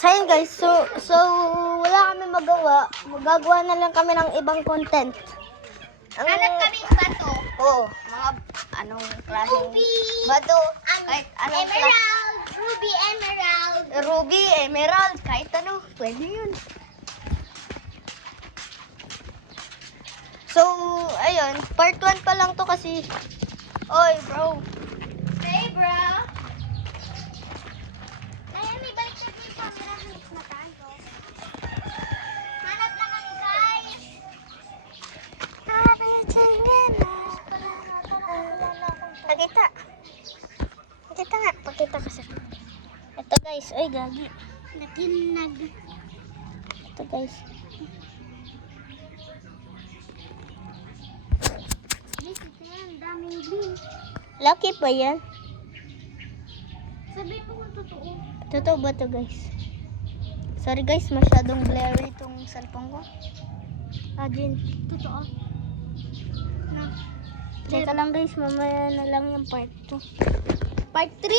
So yun guys, so wala kami magawa. Magagawa na lang kami ng ibang content. Hanap kaming bato. Oo, mga anong klaseng bato. Kahit anong Emerald. Ruby emerald. Ruby, emerald, kahit ano, pwede yun. So, ayun, part 1 pa lang to kasi. Oy, bro. Hey, bro. Ay, may balik na yung camera. Hanap na tayo. Hanap na kami, guys. Pakita. Pakita nga. Pakita ka sa. Ito guys. Ay, gagi. Nakinag. Ito guys. Guys, ito yan. Daming green. Lucky pa yan. Sabihin mo kung totoo. Totoo ba to guys? Sorry guys, masyadong blurry itong cellphone ko. Jin. Totoo. Na. Teka lang guys, mamaya na lang yung part 2. Part 3!